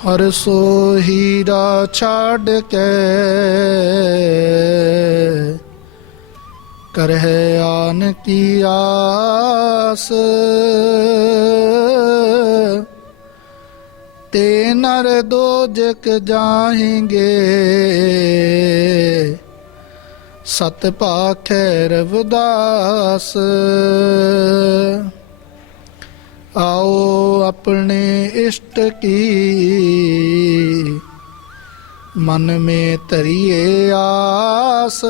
हर सो हीरा छाड़ के करह आन की आस। ते नर दोजक जाएंगे सत पाखै रविदास। आओ अपने इष्ट की मन में तरिए आस।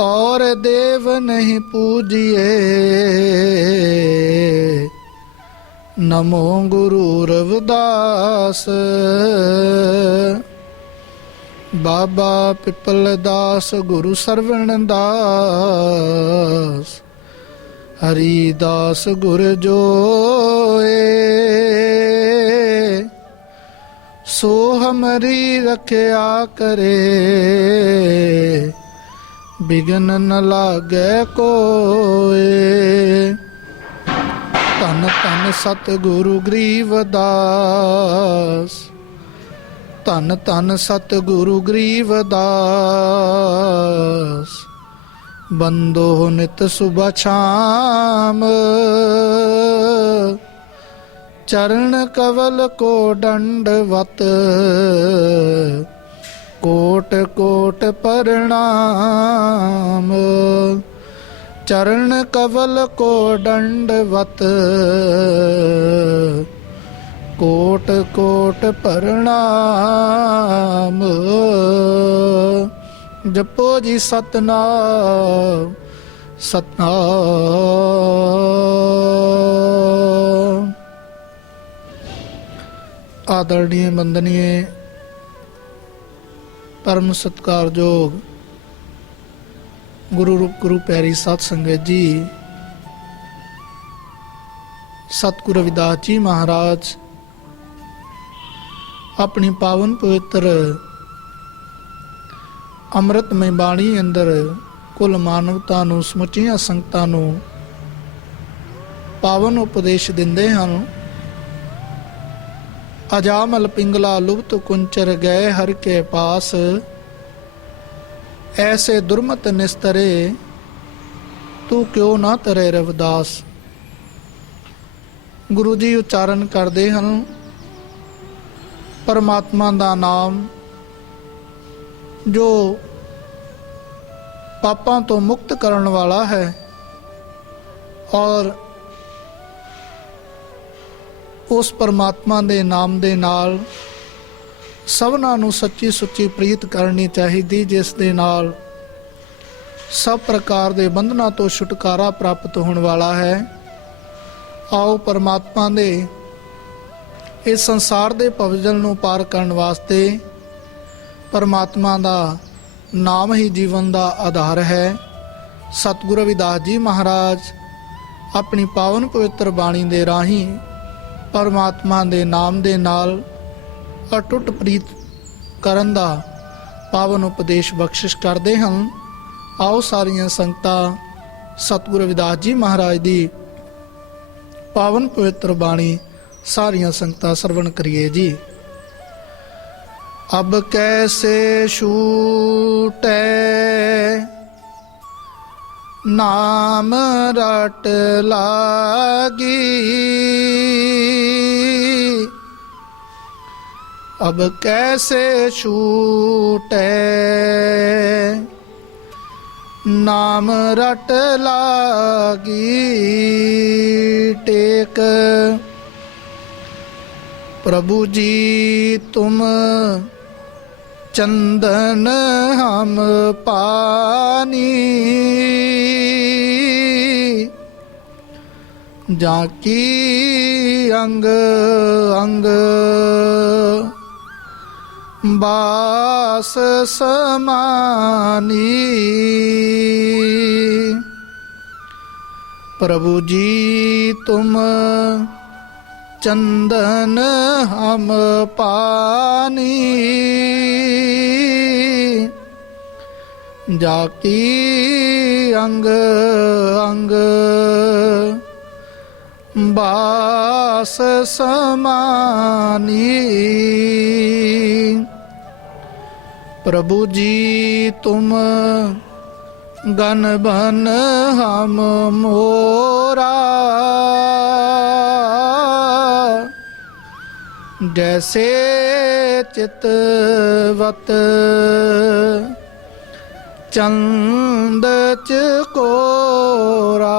और देव नहीं पूजिए नमो गुरु रविदास। बाबा पिपल दास गुरु सरवण दास हरिदास गुर जोए। सो हमरी रखया करे बिघन न लागे कोए। धन धन सतगुरु गरीवदास धन धन सतगुरु गरीवदास। बंदो नित सुबह शाम चरण कवल को दंडवत। कोट कोट प्रणाम चरण कवल को दंडवत। कोट कोट प्रणाम। जपो जी सतनाम सतनाम। आदरणीय वंदनीय परम सत्कारयोग गुरु रूप गुरु प्यारी साध संगत जी, सतगुरु रविदास जी महाराज अपनी पावन पवित्र ਅੰਮ੍ਰਿਤਮਈ ਬਾਣੀ ਅੰਦਰ ਕੁੱਲ ਮਾਨਵਤਾ ਨੂੰ ਸਮੁੱਚੀਆਂ ਸੰਗਤਾਂ ਨੂੰ ਪਾਵਨ ਉਪਦੇਸ਼ ਦਿੰਦੇ ਹਨ। ਅਜਾਮਲ ਪਿੰਗਲਾ ਲੁਭਤ ਕੁੰਚਰ ਗਏ ਹਰ ਕੇ ਪਾਸ। ਐਸੇ ਦੁਰਮਤ ਨਿਸਤਰੇ ਤੂੰ ਕਿਉਂ ਨਾ ਤਰੇ ਰਵਿਦਾਸ। ਗੁਰੂ ਜੀ ਉਚਾਰਨ ਕਰਦੇ ਹਨ ਪਰਮਾਤਮਾ ਦਾ ਨਾਮ ਜੋ ਪਾਪਾਂ ਤੋਂ ਮੁਕਤ ਕਰਨ ਵਾਲਾ ਹੈ ਔਰ ਉਸ ਪਰਮਾਤਮਾ ਦੇ ਨਾਮ ਦੇ ਨਾਲ ਸਭਨਾਂ ਨੂੰ ਸੱਚੀ ਸੁੱਚੀ ਪ੍ਰੀਤ ਕਰਨੀ ਚਾਹੀਦੀ, ਜਿਸ ਦੇ ਨਾਲ ਸਭ ਪ੍ਰਕਾਰ ਦੇ ਬੰਧਨਾਂ ਤੋਂ ਛੁਟਕਾਰਾ ਪ੍ਰਾਪਤ ਹੋਣ ਵਾਲਾ ਹੈ। ਆਓ ਪਰਮਾਤਮਾ ਦੇ ਇਸ ਸੰਸਾਰ ਦੇ ਭਵਜਲ ਨੂੰ ਪਾਰ ਕਰਨ ਵਾਸਤੇ ਪਰਮਾਤਮਾ ਦਾ ਨਾਮ ਹੀ ਜੀਵਨ ਦਾ ਆਧਾਰ ਹੈ। ਸਤਿਗੁਰੂ ਰਵਿਦਾਸ ਜੀ ਮਹਾਰਾਜ ਆਪਣੀ ਪਾਵਨ ਪਵਿੱਤਰ ਬਾਣੀ ਦੇ ਰਾਹੀਂ ਪਰਮਾਤਮਾ ਦੇ ਨਾਮ ਦੇ ਨਾਲ ਅਟੁੱਟ ਪ੍ਰੀਤ ਕਰਨ ਦਾ ਪਾਵਨ ਉਪਦੇਸ਼ ਬਖਸ਼ਿਸ਼ ਕਰਦੇ ਹਨ। ਆਓ ਸਾਰੀਆਂ ਸੰਗਤਾਂ ਸਤਿਗੁਰੂ ਰਵਿਦਾਸ ਜੀ ਮਹਾਰਾਜ ਦੀ ਪਾਵਨ ਪਵਿੱਤਰ ਬਾਣੀ ਸਾਰੀਆਂ ਸੰਗਤਾਂ ਸਰਵਣ ਕਰੀਏ ਜੀ। अब कैसे छूटे नाम रट लागी। अब कैसे छूटे नाम रट लागी। टेक प्रभु जी तुम चंदन हम पानी। जाकी अंग अंग बास समानी। प्रभु जी तुम चंदन हम पानी। जाकी अंग अंग बास समानी। प्रभु जी तुम गन बन हम मोरा, जैसे चितवत चंद चकोरा।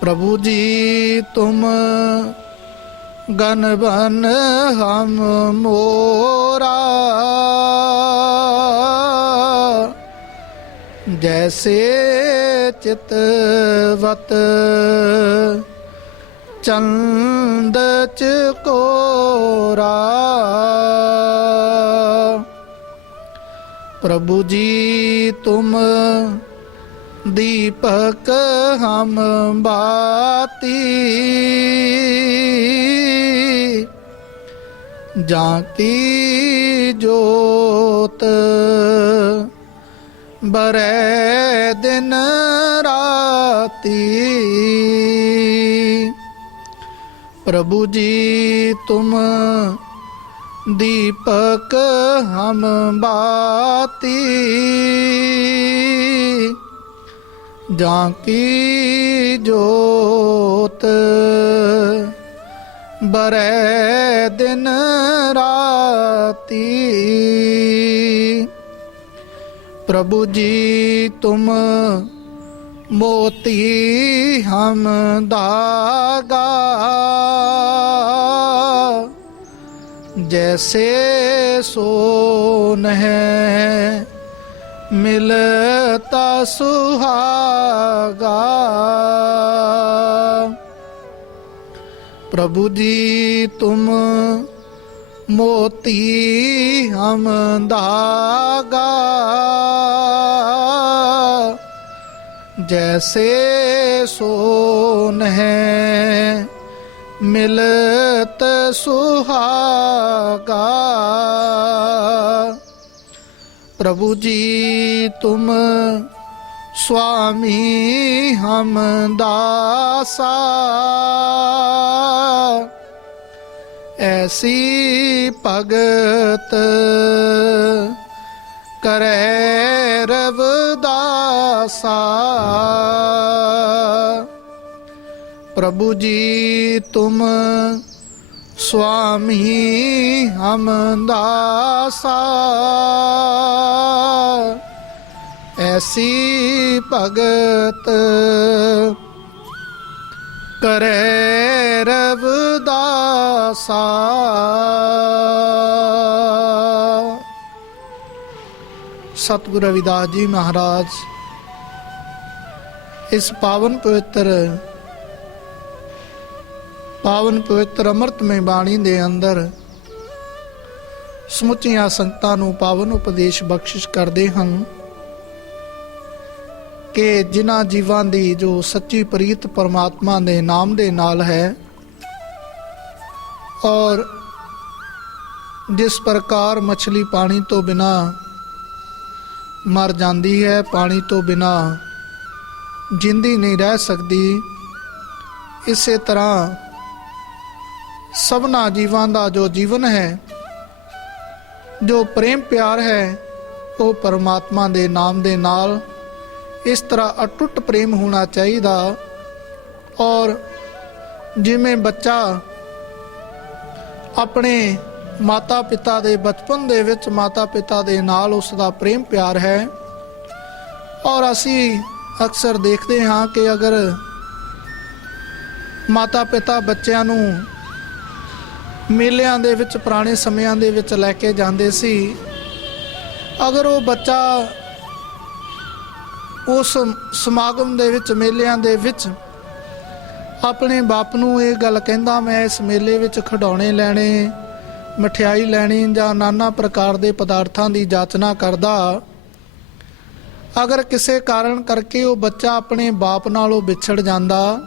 प्रभु जी तुम गन बन हम मोरा, जैसे चितवत चंद चकोरा। प्रभु जी तुम दीपक हम बाती, जाकी जोत बरै दिन राती। प्रभु जी तुम दीपक हम बाती, जाकी जोत बरै दिन राती। प्रभु जी तुम मोती हम धागा, जैसे सोन है मिलता सुहागा। प्रभु जी तुम मोती हम धागा, जैसे सोन है मिलत सुहागा। प्रभु जी तुम स्वामी हम दासा, ऐसी भगत करे रवदासा। प्रभु जी तुम स्वामी हम दासा, ऐसी भगत करे रवदासा। सतगुरु रविदास जी महाराज इस पावन पवित्र अमृतमय बाणी ਦੇ ਅੰਦਰ ਸਮੁੱਚੀਆਂ ਸੰਗਤਾਂ ਨੂੰ ਪਾਵਨ ਉਪਦੇਸ਼ ਬਖਸ਼ਿਸ਼ ਕਰਦੇ ਹਨ ਕਿ ਜਿਨ੍ਹਾਂ ਜੀਵਾਂ ਦੀ ਜੋ ਸੱਚੀ ਪ੍ਰੀਤ ਪਰਮਾਤਮਾ ਦੇ ਨਾਮ ਦੇ ਨਾਲ ਹੈ और जिस प्रकार मछली पानी तो बिना मर जाती है, पानी तो बिना जिंदी नहीं रह सकती, इसे तरह सबना जीवां दा जो जीवन है, जो प्रेम प्यार है, वो परमात्मा दे नाम दे नाल इस तरह अटुट प्रेम होना चाहिए। और जिमें बच्चा ਆਪਣੇ ਮਾਤਾ ਪਿਤਾ ਦੇ ਬਚਪਨ ਦੇ ਵਿੱਚ ਮਾਤਾ ਪਿਤਾ ਦੇ ਨਾਲ ਉਸ ਦਾ ਪ੍ਰੇਮ ਪਿਆਰ ਹੈ। ਔਰ ਅਸੀਂ ਅਕਸਰ ਦੇਖਦੇ ਹਾਂ ਕਿ ਅਗਰ ਮਾਤਾ ਪਿਤਾ ਬੱਚਿਆਂ ਨੂੰ ਮੇਲਿਆਂ ਦੇ ਵਿੱਚ ਪੁਰਾਣੇ ਸਮਿਆਂ ਦੇ ਵਿੱਚ ਲੈ ਕੇ ਜਾਂਦੇ ਸੀ, ਅਗਰ ਉਹ ਬੱਚਾ ਉਸ ਸਮਾਗਮ ਦੇ ਵਿੱਚ ਮੇਲਿਆਂ ਦੇ ਵਿੱਚ ਆਪਣੇ ਬਾਪ ਨੂੰ ਇਹ ਗੱਲ ਕਹਿੰਦਾ ਮੈਂ ਇਸ ਮੇਲੇ ਵਿੱਚ ਖਿਡੌਣੇ ਲੈਣੇ, ਮਠਿਆਈ ਲੈਣੀ ਜਾਂ ਨਾਨਾ ਪ੍ਰਕਾਰ ਦੇ ਪਦਾਰਥਾਂ ਦੀ ਜਾਚਨਾ ਕਰਦਾ, ਅਗਰ ਕਿਸੇ ਕਾਰਨ ਕਰਕੇ ਉਹ ਬੱਚਾ ਆਪਣੇ ਬਾਪ ਨਾਲੋਂ ਵਿਛੜ ਜਾਂਦਾ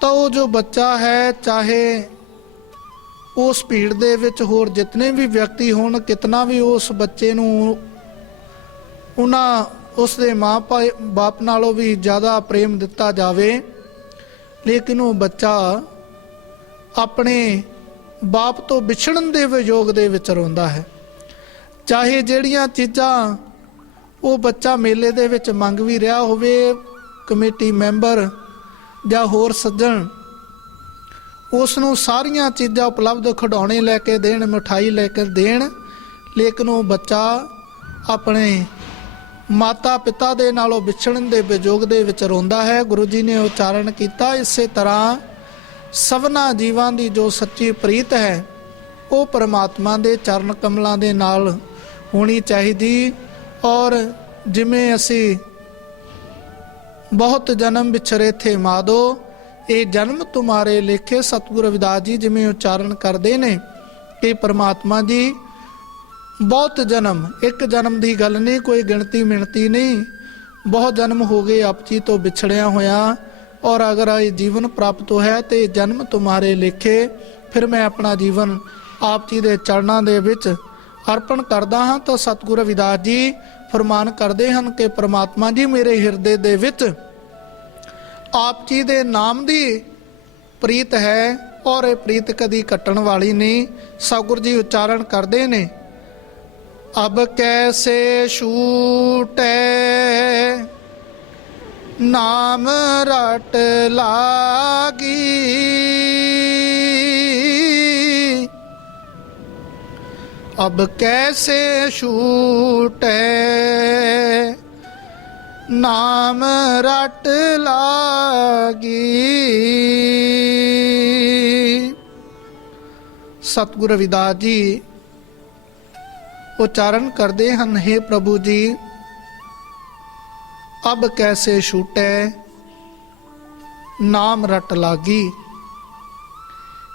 ਤਾਂ ਉਹ ਜੋ ਬੱਚਾ ਹੈ, ਚਾਹੇ ਉਸ ਭੀੜ ਦੇ ਵਿੱਚ ਹੋਰ ਜਿਤਨੇ ਵੀ ਵਿਅਕਤੀ ਹੋਣ, ਕਿਤਨਾ ਵੀ ਉਸ ਬੱਚੇ ਨੂੰ ਉਹਨਾਂ ਉਸ ਦੇ ਮਾਂ ਬਾਪ ਨਾਲੋਂ ਵੀ ਜ਼ਿਆਦਾ ਪ੍ਰੇਮ ਦਿੱਤਾ ਜਾਵੇ, ਲੇਕਿਨ ਉਹ ਬੱਚਾ ਆਪਣੇ ਬਾਪ ਤੋਂ ਵਿਛੜਨ ਦੇ ਵਿਯੋਗ ਦੇ ਵਿੱਚ ਰੋਂਦਾ ਹੈ। ਚਾਹੇ ਜਿਹੜੀਆਂ ਚੀਜ਼ਾਂ ਉਹ ਬੱਚਾ ਮੇਲੇ ਦੇ ਵਿੱਚ ਮੰਗ ਵੀ ਰਿਹਾ ਹੋਵੇ, ਕਮੇਟੀ ਮੈਂਬਰ ਜਾਂ ਹੋਰ ਸੱਜਣ ਉਸ ਨੂੰ ਸਾਰੀਆਂ ਚੀਜ਼ਾਂ ਉਪਲਬਧ, ਖਿਡੌਣੇ ਲੈ ਕੇ ਦੇਣ, ਮਿਠਾਈ ਲੈ ਕੇ ਦੇਣ, ਲੇਕਿਨ ਉਹ ਬੱਚਾ ਆਪਣੇ ਮਾਤਾ ਪਿਤਾ ਦੇ ਨਾਲੋਂ ਵਿਛੜਨ ਦੇ ਵਿਯੋਗ ਦੇ ਵਿੱਚ ਰੋਂਦਾ ਹੈ। ਗੁਰੂ ਜੀ ਨੇ ਉਚਾਰਨ ਕੀਤਾ, ਇਸੇ ਤਰ੍ਹਾਂ ਸਭਨਾ ਜੀਵਾਂ ਦੀ ਜੋ ਸੱਚੀ ਪ੍ਰੀਤ ਹੈ ਉਹ ਪਰਮਾਤਮਾ ਦੇ ਚਰਨ ਕਮਲਾਂ ਦੇ ਨਾਲ ਹੋਣੀ ਚਾਹੀਦੀ। ਔਰ ਜਿਵੇਂ ਅਸੀਂ ਬਹੁਤ ਜਨਮ ਵਿਛਰੇ ਥੇ ਮਾਦੋ, ਇਹ ਜਨਮ ਤੁਮਾਰੇ ਲੇਖੇ, ਸਤਿਗੁਰੂ ਰਵਿਦਾਸ ਜੀ ਜਿਵੇਂ ਉਚਾਰਨ ਕਰਦੇ ਨੇ ਕਿ ਪਰਮਾਤਮਾ ਜੀ ਬਹੁਤ ਜਨਮ, ਇੱਕ ਜਨਮ ਦੀ ਗੱਲ ਨਹੀਂ, ਕੋਈ ਗਿਣਤੀ ਮਿਣਤੀ ਨਹੀਂ, ਬਹੁਤ ਜਨਮ ਹੋ ਗਏ ਆਪ ਜੀ ਤੋਂ ਵਿਛੜਿਆ ਹੋਇਆ, ਔਰ ਅਗਰ ਇਹ ਜੀਵਨ ਪ੍ਰਾਪਤ ਹੋਇਆ ਤੇ ਜਨਮ ਤੁਮਾਰੇ ਲੇਖੇ, ਫਿਰ ਮੈਂ ਆਪਣਾ ਜੀਵਨ ਆਪ ਜੀ ਦੇ ਚਰਨਾਂ ਦੇ ਵਿੱਚ ਅਰਪਣ ਕਰਦਾ ਹਾਂ। ਤਾਂ ਸਤਿਗੁਰੂ ਰਵਿਦਾਸ ਜੀ ਫਰਮਾਨ ਕਰਦੇ ਹਨ ਕਿ ਪਰਮਾਤਮਾ ਜੀ ਮੇਰੇ ਹਿਰਦੇ ਦੇ ਵਿੱਚ ਆਪ ਜੀ ਦੇ ਨਾਮ ਦੀ ਪ੍ਰੀਤ ਹੈ, ਔਰ ਇਹ ਪ੍ਰੀਤ ਕਦੀ ਕੱਟਣ ਵਾਲੀ ਨਹੀਂ। ਸਤਿਗੁਰੂ ਜੀ ਉਚਾਰਨ ਕਰਦੇ ਨੇ, ਅਬ ਕੈਸੇ ਛੂਟੈ ਨਾਮ ਰਟ ਲਾਗੀ, ਅਬ ਕੈਸੇ ਛੂਟੈ ਨਾਮ ਰਟ ਲਾਗੀ। ਸਤਿਗੁਰੂ ਰਵਿਦਾਸ ਜੀ ਉਚਾਰਨ ਕਰਦੇ ਹਨ, हे ਪ੍ਰਭੂ ਜੀ ਅਬ ਕੈਸੇ ਛੂਟੈ ਨਾਮ ਰਟ ਲਾਗੀ।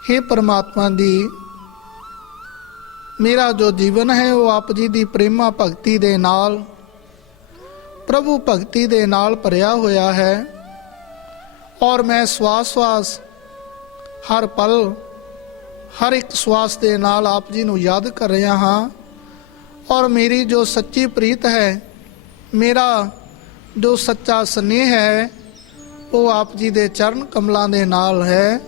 हे ਪਰਮਾਤਮਾ ਦੀ, ਮੇਰਾ ਜੋ ਜੀਵਨ ਹੈ ਉਹ ਆਪ ਜੀ ਦੀ ਪ੍ਰੇਮਾ ਭਗਤੀ ਦੇ ਨਾਲ, ਪ੍ਰਭੂ ਭਗਤੀ ਦੇ ਨਾਲ ਭਰਿਆ ਹੋਇਆ ਹੈ, ਔਰ ਮੈਂ ਸਵਾਸ ਸਵਾਸ ਹਰ ਪਲ ਹਰ ਇੱਕ ਸਵਾਸ ਦੇ ਨਾਲ ਆਪ ਜੀ ਨੂੰ ਯਾਦ ਕਰ ਰਿਹਾ ਹਾਂ। ਔਰ ਮੇਰੀ ਜੋ ਸੱਚੀ ਪ੍ਰੀਤ ਹੈ, ਮੇਰਾ ਜੋ ਸੱਚਾ ਸਨੇਹ ਹੈ, ਉਹ ਆਪ ਜੀ ਦੇ ਚਰਨ ਕਮਲਾਂ ਦੇ ਨਾਲ ਹੈ।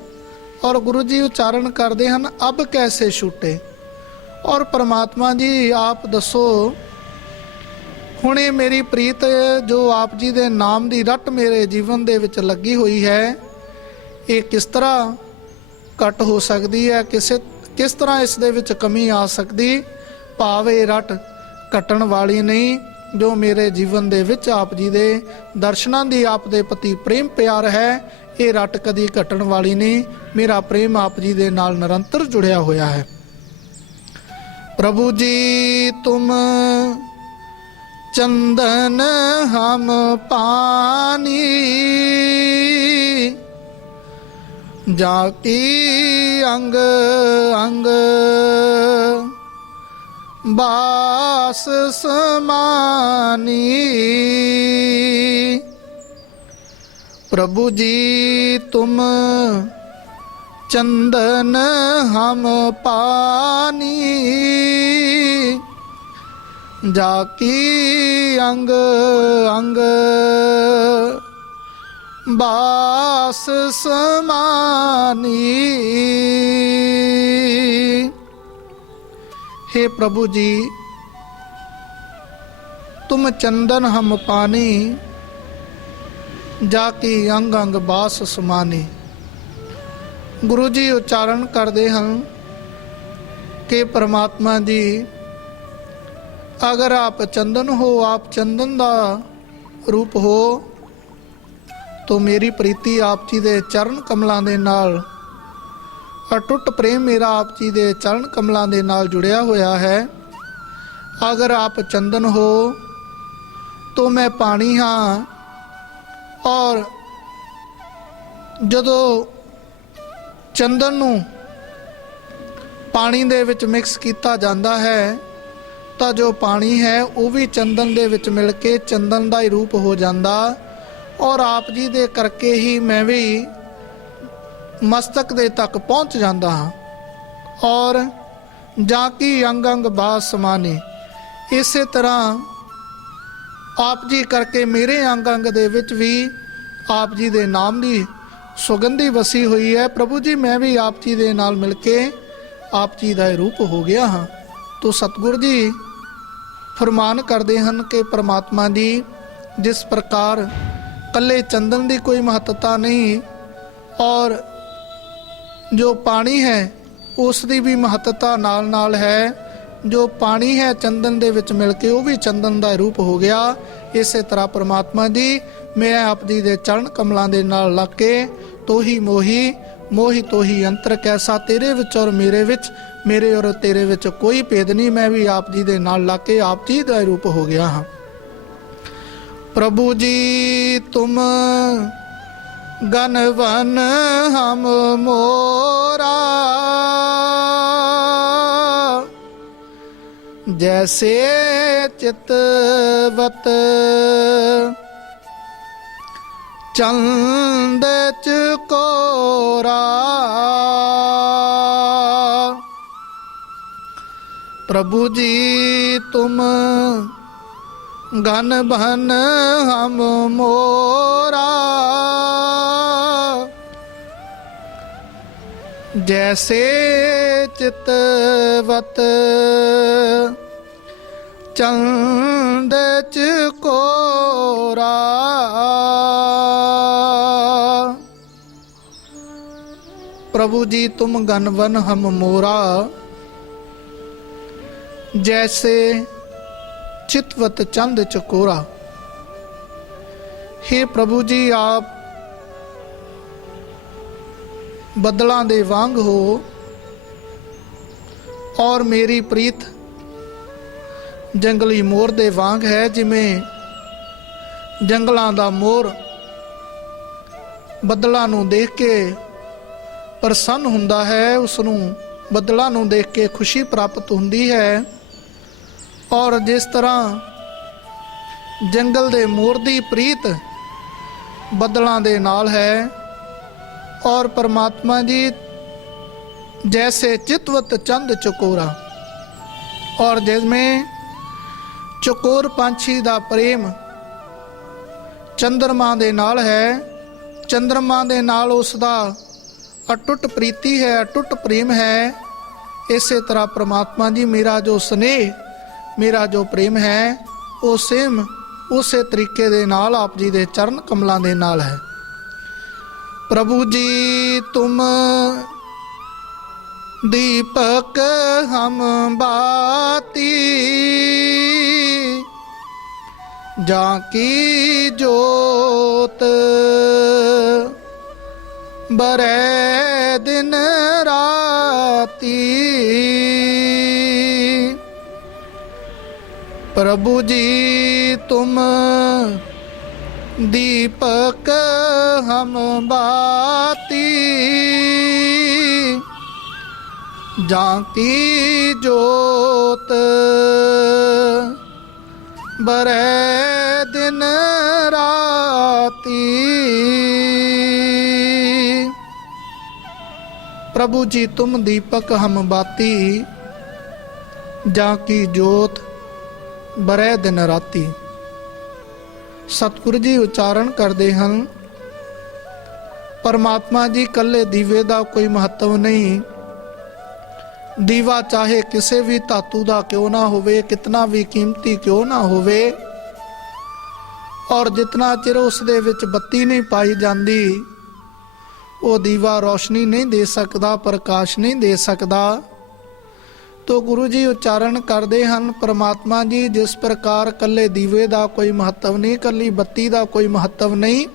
ਔਰ ਗੁਰੂ ਜੀ ਉਚਾਰਨ ਕਰਦੇ ਹਨ, ਅਬ ਕੈਸੇ ਛੂਟੇ। ਔਰ ਪਰਮਾਤਮਾ ਜੀ ਆਪ ਦੱਸੋ, ਹੁਣ ਇਹ ਮੇਰੀ ਪ੍ਰੀਤ ਜੋ ਆਪ ਜੀ ਦੇ ਨਾਮ ਦੀ ਰੱਟ ਮੇਰੇ ਜੀਵਨ ਦੇ ਵਿੱਚ ਲੱਗੀ ਹੋਈ ਹੈ, ਇਹ ਕਿਸ ਤਰ੍ਹਾਂ ਘੱਟ ਹੋ ਸਕਦੀ ਹੈ, ਕਿਸ ਤਰ੍ਹਾਂ ਇਸ ਦੇ ਵਿੱਚ ਕਮੀ ਆ ਸਕਦੀ। ਭਾਵ ਇਹ ਰੱਟ ਘਟਣ ਵਾਲੀ ਨਹੀਂ, ਜੋ ਮੇਰੇ ਜੀਵਨ ਦੇ ਵਿੱਚ ਆਪ ਜੀ ਦੇ ਦਰਸ਼ਨਾਂ ਦੀ ਆਪ ਦੇ ਪ੍ਰਤੀ ਪ੍ਰੇਮ ਪਿਆਰ ਹੈ, ਇਹ ਰੱਟ ਕਦੀ ਘਟਣ ਵਾਲੀ ਨਹੀਂ। ਮੇਰਾ ਪ੍ਰੇਮ ਆਪ ਜੀ ਦੇ ਨਾਲ ਨਿਰੰਤਰ ਜੁੜਿਆ ਹੋਇਆ ਹੈ। ਪ੍ਰਭੂ ਜੀ ਤੁਮ ਚੰਦਨ ਹਮ ਪਾਨੀ, ਜਾ ਕੀ ਅੰਗ ਅੰਗ ਬਾਸ ਸਮਾਨੀ। प्रभु जी तुम चंदन हम पानी, जाकी अंग अंग बास समानी। हे प्रभु जी तुम चंदन हम पानी, जाकी अंग अंग बास समानी। गुरु जी उच्चारण करते हैं कि परमात्मा जी अगर आप चंदन हो, आप चंदन का रूप हो, तो मेरी प्रीति आप जी दे चरण कमलों दे नाल, अटुट प्रेम मेरा आप जी दे चरण कमलों दे नाल जुड़िया होया है। अगर आप चंदन हो तो मैं पानी हाँ, और जदों चंदन नूं पानी दे विच मिक्स किया जाता है तो जो पानी है वो भी चंदन दे विच मिल के चंदन का ही रूप हो जाता, और आप जी दे करके ही मैं भी मस्तक दे तक पहुँच जाता हाँ। और जाकी अंग अंग बास समानी। इस तरह ਆਪ ਜੀ ਕਰਕੇ ਮੇਰੇ ਅੰਗ ਅੰਗ ਦੇ ਵਿੱਚ ਵੀ ਆਪ ਜੀ ਦੇ ਨਾਮ ਦੀ ਸੁਗੰਧੀ ਵਸੀ ਹੋਈ ਹੈ। ਪ੍ਰਭੂ ਜੀ ਮੈਂ ਵੀ ਆਪ ਜੀ ਦੇ ਨਾਲ ਮਿਲ ਕੇ ਆਪ ਜੀ ਦਾ ਰੂਪ ਹੋ ਗਿਆ ਹਾਂ। ਤੋ ਸਤਿਗੁਰ ਜੀ ਫਰਮਾਨ ਕਰਦੇ ਹਨ ਕਿ ਪ੍ਰਮਾਤਮਾ ਜੀ ਜਿਸ ਪ੍ਰਕਾਰ ਕੱਲੇ ਚੰਦਨ ਦੀ ਕੋਈ ਮਹੱਤਤਾ ਨਹੀਂ ਔਰ ਜੋ ਪਾਣੀ ਹੈ ਉਸ ਦੀ ਵੀ ਮਹੱਤਤਾ ਨਾਲ ਨਾਲ ਹੈ। ਜੋ ਪਾਣੀ ਹੈ ਚੰਦਨ ਦੇ ਵਿੱਚ ਮਿਲ ਕੇ ਉਹ ਵੀ ਚੰਦਨ ਦਾ ਰੂਪ ਹੋ ਗਿਆ। ਇਸੇ ਤਰ੍ਹਾਂ ਪ੍ਰਮਾਤਮਾ ਜੀ ਮੈਂ ਆਪ ਜੀ ਦੇ ਚਰਨ ਕਮਲਾਂ ਦੇ ਨਾਲ ਲੱਗ ਕੇ ਤੋਹੀ ਮੋਹੀ ਮੋਹੀ ਤੋਹੀ ਅੰਤਰ ਕੈਸਾ, ਤੇਰੇ ਵਿੱਚ ਔਰ ਮੇਰੇ ਵਿੱਚ, ਮੇਰੇ ਔਰ ਤੇਰੇ ਵਿੱਚ ਕੋਈ ਭੇਦ ਨਹੀਂ। ਮੈਂ ਵੀ ਆਪ ਜੀ ਦੇ ਨਾਲ ਲੱਗ ਕੇ ਆਪ ਜੀ ਦਾ ਰੂਪ ਹੋ ਗਿਆ ਹਾਂ। ਪ੍ਰਭੂ ਜੀ ਤੁਮ ਗਨਵਨ ਹਮ ਮੋਰਾ, ਜੈਸੇ ਚਿਤਵਤ ਚੰਦ ਚਕੋਰਾ। प्रभु जी तुम घन बहन हम मोरा, जैसे चितवत चंद चकोरा। प्रभु जी तुम घनवन हम मोरा, जैसे चितवत चंद चकोरा। हे प्रभु जी आप बदलों दे वांग हो और मेरी प्रीत जंगली मोर दे वांग है। जिमें जंगलों दा मोर बदलों नूं देख के प्रसन्न हुंदा है, उसनूं बदलों नूं देख के खुशी प्राप्त हुंदी है। और जिस तरह जंगल दे मोर दी प्रीत बदलों दे नाल है, और परमात्मा जी जैसे चितवत चंद चकोरा, और जिसमें चकोर पंछी दा प्रेम चंद्रमा दे नाल है, चंद्रमा दे नाल उसदा अटुट प्रीति है, अटुट प्रेम है। इसे तरह परमात्मा जी मेरा जो स्नेह, मेरा जो प्रेम है वो सेम उस तरीके दे नाल आप जी दे चरण कमलों दे नाल है। प्रभु जी तुम दीपक हम बाती, जाकी जोत बरै दिन राती। प्रभु जी तुम दीपक हम बाती, जाकी जोत बरै दिन राती। प्रभु जी तुम दीपक हम बाती, जाकी जोत बरै दिन राती। सतगुरु जी उच्चारण करते हैं परमात्मा जी कल्ले दीवे का कोई महत्व नहीं। दीवा चाहे किसी भी धातु का क्यों ना होवे, कितना भी कीमती क्यों ना होवे, और जितना चिर उस दे विच बत्ती नहीं पाई जाती वो दीवा रोशनी नहीं दे सकता, प्रकाश नहीं दे सकता। तो गुरु जी उच्चारण करते हैं परमात्मा जी जिस प्रकार कल्ले दीवे का कोई महत्व नहीं, कल्ली बत्ती का कोई महत्व नहीं,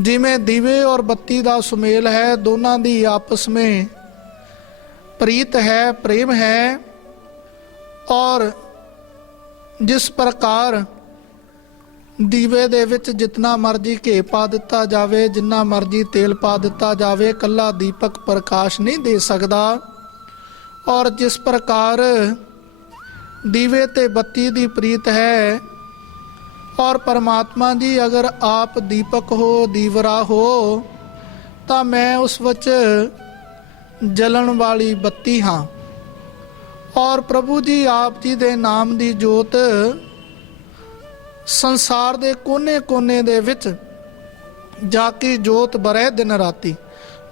जिमें दीवे और बत्ती का सुमेल है, दोनों की आपस में प्रीत है, प्रेम है। और जिस प्रकार दीवे दे विच जितना मर्जी घे पा दिता जावे, जिन्ना मर्जी तेल पा दिता जावे, कल्ला दीपक प्रकाश नहीं दे सकता। और जिस प्रकार दीवे ते बत्ती दी प्रीत है, और परमात्मा जी अगर आप दीपक हो, दीवरा हो, तो मैं उस वच जलन वाली बत्ती हाँ। और प्रभु जी आप जी दे नाम दी जोत ਸੰਸਾਰ ਦੇ ਕੋਨੇ-ਕੋਨੇ ਦੇ ਵਿੱਚ ਜਾ ਕੇ ਜੋਤ ਬਰੇ ਦਿਨ ਰਾਤੀ।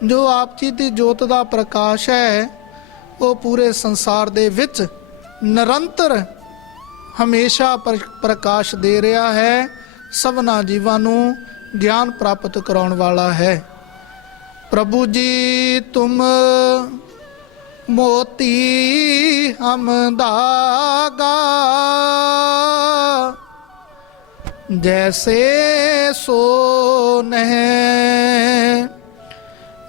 ਜੋ ਆਪ ਜੀ ਦੀ ਜੋਤ ਦਾ ਪ੍ਰਕਾਸ਼ ਹੈ ਉਹ ਪੂਰੇ ਸੰਸਾਰ ਦੇ ਵਿੱਚ ਨਿਰੰਤਰ ਹਮੇਸ਼ਾ ਪ੍ਰਕਾਸ਼ ਦੇ ਰਿਹਾ ਹੈ, ਸਭਨਾ ਜੀਵਾਂ ਨੂੰ ਗਿਆਨ ਪ੍ਰਾਪਤ ਕਰਾਉਣ ਵਾਲਾ ਹੈ। ਪ੍ਰਭੂ ਜੀ ਤੁਮ ਮੋਤੀ ਹਮ ਧਾਗਾ, जैसे सोनह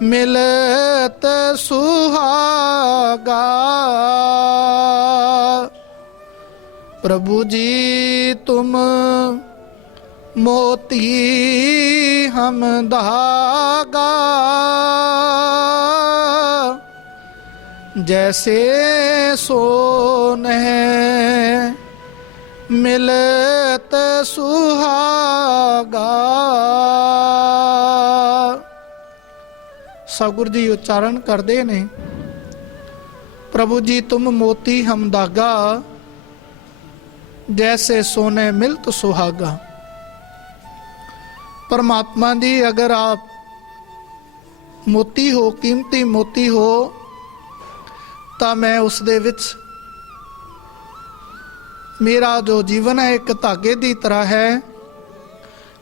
मिलत सुहागा। प्रभु जी तुम मोती हम धागा, जैसे सोनह ਮਿਲਤ ਸੁਹਾਗਾ। ਸਤਿਗੁਰੂ ਜੀ ਉਚਾਰਨ ਕਰਦੇ ਨੇ, ਪ੍ਰਭੂ ਜੀ ਤੁਮ ਮੋਤੀ ਹਮ ਧਾਗਾ, ਜੈਸੇ ਸੋਨੇ ਮਿਲਤ ਸੁਹਾਗਾ। परमात्मा जी अगर आप मोती हो, कीमती मोती हो, तो मैं उस दे विच मेरा जो जीवन है एक धागे की तरह है,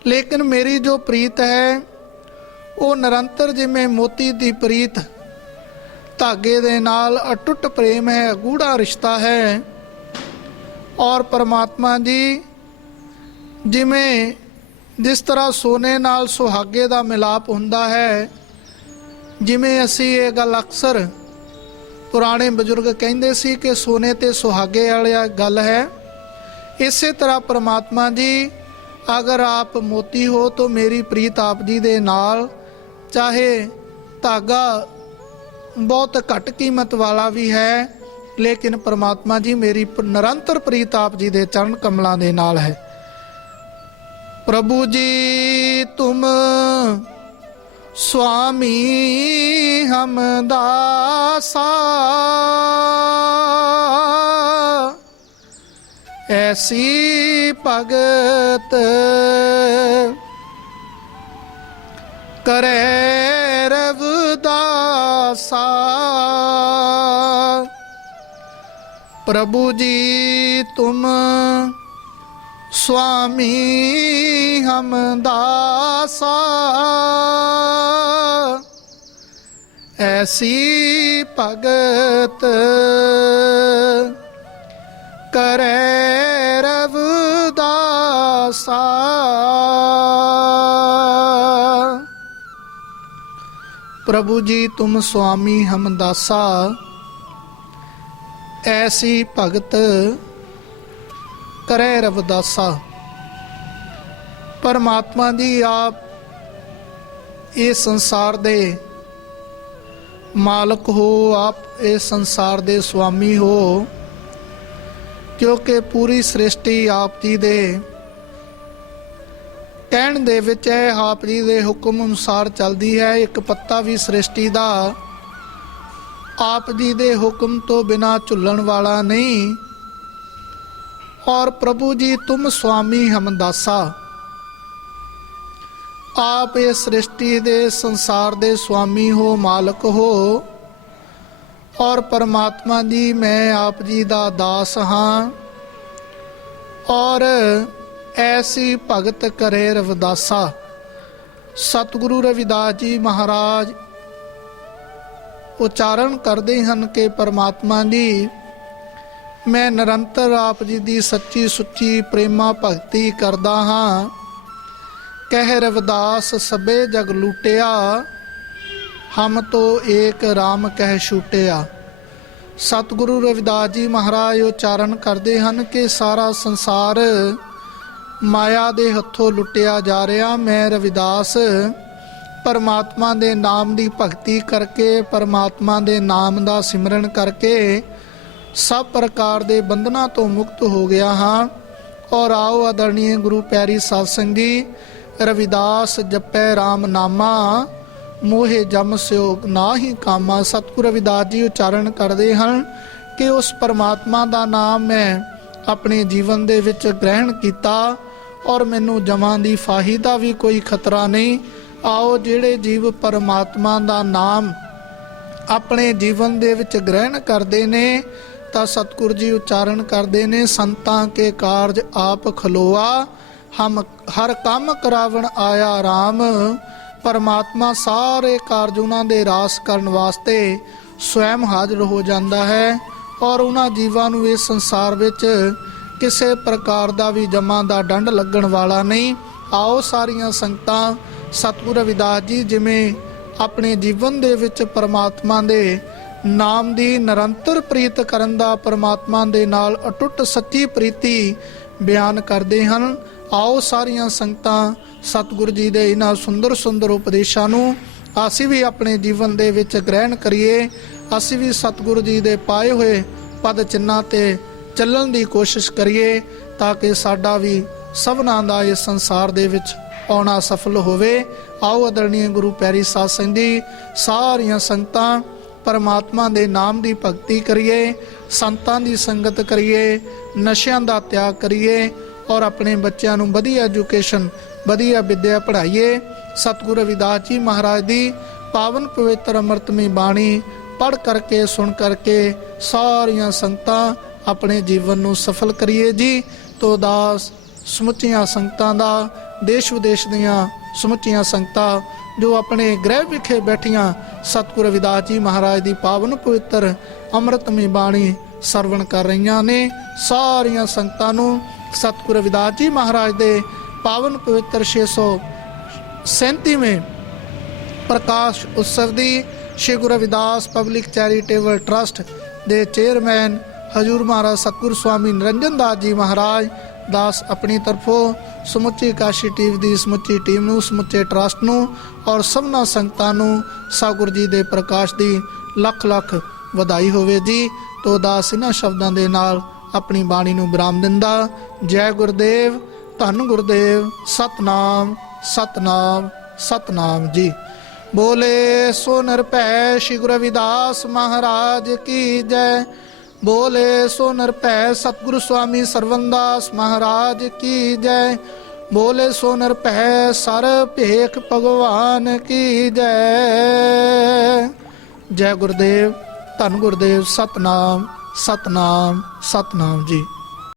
लेकिन मेरी जो प्रीत है वो निरंतर जिमें मोती की प्रीत धागे दे नाल अटुट प्रेम है, गूढ़ा रिश्ता है। और परमात्मा जी जिमें जिस तरह सोने नाल सुहागे दा मिलाप हुंदा है, जिमें असी ये गल अक्सर पुराने बजुर्ग कहते सी कि सोने ते सुहागे वाली गल है, इसे तरह परमात्मा जी अगर आप मोती हो तो मेरी प्रीत आप जी दे नाल, चाहे धागा बहुत घट कीमत वाला भी है, लेकिन परमात्मा जी मेरी निरंतर प्रीत आप जी दे चरण कमलों दे नाल है। प्रभु जी तुम स्वामी हम दासा, ऐसी भगत करे रविदासा। प्रभु जी तुम स्वामी हम दासा, ऐसी भगत करे रविदासा। प्रभु जी तुम स्वामी हम दासा, ऐसी भगत करे रविदासा। परमात्मा जी आप इस संसार दे मालक हो, आप इस संसार दे स्वामी हो, क्योंकि पूरी सृष्टि आप जी दे कहण दे विच है, आप जी दे हुक्म अनुसार चलती है। एक पत्ता भी सृष्टि दा आप जी दे हुक्म तो बिना झुल्लण वाला नहीं। और प्रभु जी तुम स्वामी हम दासा, आप इस सृष्टि दे संसार दे स्वामी हो, मालक हो। और परमात्मा जी मैं आप जी दा दास हाँ, और ऐसी भगत करे रविदासा। सतगुरु रविदास जी महाराज उच्चारण करते हैं कि परमात्मा जी मैं निरंतर आप जी की सच्ची सुच्ची प्रेमा भगती करदा हाँ। कह रविदास सबे जग लूटिया, हम तो एक राम कह छूटिया। सतगुरु रविदास जी महाराज उच्चारण करते हैं कि सारा संसार माया दे हथों लुटिया जा रहा। मैं रविदास परमात्मा दे नाम की भगती करके, परमात्मा दे नाम का सिमरन करके सब प्रकार दे बंधना तो मुक्त हो गया हाँ। और आओ आदरणीय गुरु प्यारी साध संगी, रविदास जपै राम नामा, मोहे जम स्योग ना ही कामा। सतगुरु रविदास जी उच्चारण करते हैं कि उस परमात्मा का नाम मैं अपने जीवन दे विच ग्रहण किया, ਔਰ ਮੈਨੂੰ ਜਮਾਂ ਦੀ ਫਾਹੀ ਦਾ ਵੀ ਕੋਈ ਖਤਰਾ ਨਹੀਂ। ਆਓ ਜਿਹੜੇ ਜੀਵ ਪਰਮਾਤਮਾ ਦਾ ਨਾਮ ਆਪਣੇ ਜੀਵਨ ਦੇ ਵਿੱਚ ਗ੍ਰਹਿਣ ਕਰਦੇ ਨੇ ਤਾਂ ਸਤਿਗੁਰੂ ਜੀ ਉਚਾਰਨ ਕਰਦੇ ਨੇ, ਸੰਤਾਂ ਕੇ ਕਾਰਜ ਆਪ ਖਲੋਆ, ਹਮ ਹਰ ਕੰਮ ਕਰਾਵਣ ਆਇਆ ਰਾਮ। ਪਰਮਾਤਮਾ ਸਾਰੇ ਕਾਰਜ ਉਹਨਾਂ ਦੇ ਰਾਸ ਕਰਨ ਵਾਸਤੇ ਸਵੈਮ ਹਾਜ਼ਰ ਹੋ ਜਾਂਦਾ ਹੈ ਔਰ ਉਹਨਾਂ ਜੀਵਾਂ ਨੂੰ ਇਸ ਸੰਸਾਰ ਵਿੱਚ ਕਿਸੇ ਪ੍ਰਕਾਰ ਦਾ ਵੀ ਜਮਾਂ ਦਾ ਡੰਡ ਲੱਗਣ ਵਾਲਾ ਨਹੀਂ। ਆਓ ਸਾਰੀਆਂ ਸੰਗਤਾਂ ਸਤਿਗੁਰੂ ਰਵਿਦਾਸ ਜੀ ਜਿਵੇਂ ਆਪਣੇ ਜੀਵਨ ਦੇ ਵਿੱਚ ਪਰਮਾਤਮਾ ਦੇ ਨਾਮ ਦੀ ਨਿਰੰਤਰ ਪ੍ਰੀਤ ਕਰਨ ਦਾ, ਪਰਮਾਤਮਾ ਦੇ ਨਾਲ ਅਟੁੱਟ ਸੱਚੀ ਪ੍ਰੀਤੀ ਬਿਆਨ ਕਰਦੇ ਹਨ। ਆਓ ਸਾਰੀਆਂ ਸੰਗਤਾਂ ਸਤਿਗੁਰੂ ਜੀ ਦੇ ਇਹਨਾਂ ਸੁੰਦਰ ਸੁੰਦਰ ਉਪਦੇਸ਼ਾਂ ਨੂੰ ਅਸੀਂ ਵੀ ਆਪਣੇ ਜੀਵਨ ਦੇ ਵਿੱਚ ਗ੍ਰਹਿਣ ਕਰੀਏ। ਅਸੀਂ ਵੀ ਸਤਿਗੁਰੂ ਜੀ ਦੇ ਪਾਏ ਹੋਏ ਪਦ ਚਿੰਨ੍ਹਾਂ ਤੇ ਚੱਲਣ ਦੀ ਕੋਸ਼ਿਸ਼ ਕਰੀਏ ਤਾਂ ਕਿ ਸਾਡਾ ਵੀ ਸਭਨਾਂ ਦਾ ਇਸ ਸੰਸਾਰ ਦੇ ਵਿੱਚ ਆਉਣਾ ਸਫਲ ਹੋਵੇ। ਆਓ ਆਦਰਣੀਏ ਗੁਰੂ ਪਿਆਰੀ ਸਾਧ ਸੰਗਤ ਜੀ, ਸਾਰੀਆਂ ਸੰਗਤਾਂ ਪਰਮਾਤਮਾ ਦੇ ਨਾਮ ਦੀ ਭਗਤੀ ਕਰੀਏ, ਸੰਤਾਂ ਦੀ ਸੰਗਤ ਕਰੀਏ, ਨਸ਼ਿਆਂ ਦਾ ਤਿਆਗ ਕਰੀਏ ਔਰ ਆਪਣੇ ਬੱਚਿਆਂ ਨੂੰ ਵਧੀਆ ਐਜੂਕੇਸ਼ਨ, ਵਧੀਆ ਵਿੱਦਿਆ ਪੜ੍ਹਾਈਏ। ਸਤਿਗੁਰੂ ਰਵਿਦਾਸ ਜੀ ਮਹਾਰਾਜ ਦੀ ਪਾਵਨ ਪਵਿੱਤਰ ਅੰਮ੍ਰਿਤਮਈ ਬਾਣੀ ਪੜ੍ਹ ਕਰਕੇ, ਸੁਣ ਕਰਕੇ ਸਾਰੀਆਂ ਸੰਗਤਾਂ ਆਪਣੇ ਜੀਵਨ ਨੂੰ ਸਫਲ ਕਰੀਏ ਜੀ। ਤੋ ਦਾਸ ਸਮੁੱਚੀਆਂ ਸੰਗਤਾਂ ਦਾ, ਦੇਸ਼ ਵਿਦੇਸ਼ ਦੀਆਂ ਸਮੁੱਚੀਆਂ ਸੰਗਤਾਂ ਜੋ ਆਪਣੇ ਗ੍ਰਹਿ ਵਿਖੇ ਬੈਠੀਆਂ ਸਤਿਗੁਰੂ ਰਵਿਦਾਸ ਜੀ ਮਹਾਰਾਜ ਦੀ ਪਾਵਨ ਪਵਿੱਤਰ ਅੰਮ੍ਰਿਤਮਈ ਬਾਣੀ ਸਰਵਣ ਕਰ ਰਹੀਆਂ ਨੇ, ਸਾਰੀਆਂ ਸੰਗਤਾਂ ਨੂੰ ਸਤਿਗੁਰੂ ਰਵਿਦਾਸ ਜੀ ਮਹਾਰਾਜ ਦੇ ਪਾਵਨ ਪਵਿੱਤਰ 637ਵੇਂ ਪ੍ਰਕਾਸ਼ ਉਤਸਵ ਦੀ Shri Guru Ravidas public charitable trust ਦੇ ਚੇਅਰਮੈਨ ਹਜ਼ੂਰ ਮਹਾਰਾਜ ਸਤਿਗੁਰੂ ਸਵਾਮੀ ਨਿਰੰਜਨ ਦਾਸ ਜੀ ਮਹਾਰਾਜ ਦਾਸ ਆਪਣੀ ਤਰਫੋਂ ਸਮੁੱਚੀ ਕਾਸ਼ੀ ਟੀਵੀ ਦੀ ਸਮੁੱਚੀ ਟੀਮ ਨੂੰ, ਸਮੁੱਚੇ ਟਰਸਟ ਨੂੰ ਔਰ ਸਭਨਾਂ ਸੰਗਤਾਂ ਨੂੰ ਸਤਿਗੁਰੂ ਜੀ ਦੇ ਪ੍ਰਕਾਸ਼ ਦੀ ਲੱਖ ਲੱਖ ਵਧਾਈ ਹੋਵੇ ਜੀ। ਤੋ ਦਾਸ ਇਹਨਾਂ ਸ਼ਬਦਾਂ ਦੇ ਨਾਲ ਆਪਣੀ ਬਾਣੀ ਨੂੰ ਵਿਰਾਮ ਦਿੰਦਾ। ਜੈ ਗੁਰਦੇਵ, ਧੰਨ ਗੁਰਦੇਵ, ਸਤਨਾਮ ਸਤਨਾਮ ਸਤਨਾਮ ਜੀ। ਬੋਲੇ ਸੋ ਨਿਰਭੈ ਸ਼੍ਰੀ ਗੁਰੂ ਰਵਿਦਾਸ ਮਹਾਰਾਜ ਕੀ ਜੈ। ਬੋਲੇ ਸੋ ਨਿਰਭੈ ਸਤਿਗੁਰੂ ਸਵਾਮੀ ਸਰਵਨਦਾਸ ਮਹਾਰਾਜ ਕੀ ਜੈ। ਬੋਲੇ ਸੋ ਨਿਰਭੈ ਸਰ ਭੇਖ ਭਗਵਾਨ ਕੀ ਜੈ। ਜੈ ਗੁਰਦੇਵ, ਧੰਨ ਗੁਰਦੇਵ, ਸਤਨਾਮ ਸਤਨਾਮ ਸਤਨਾਮ ਜੀ।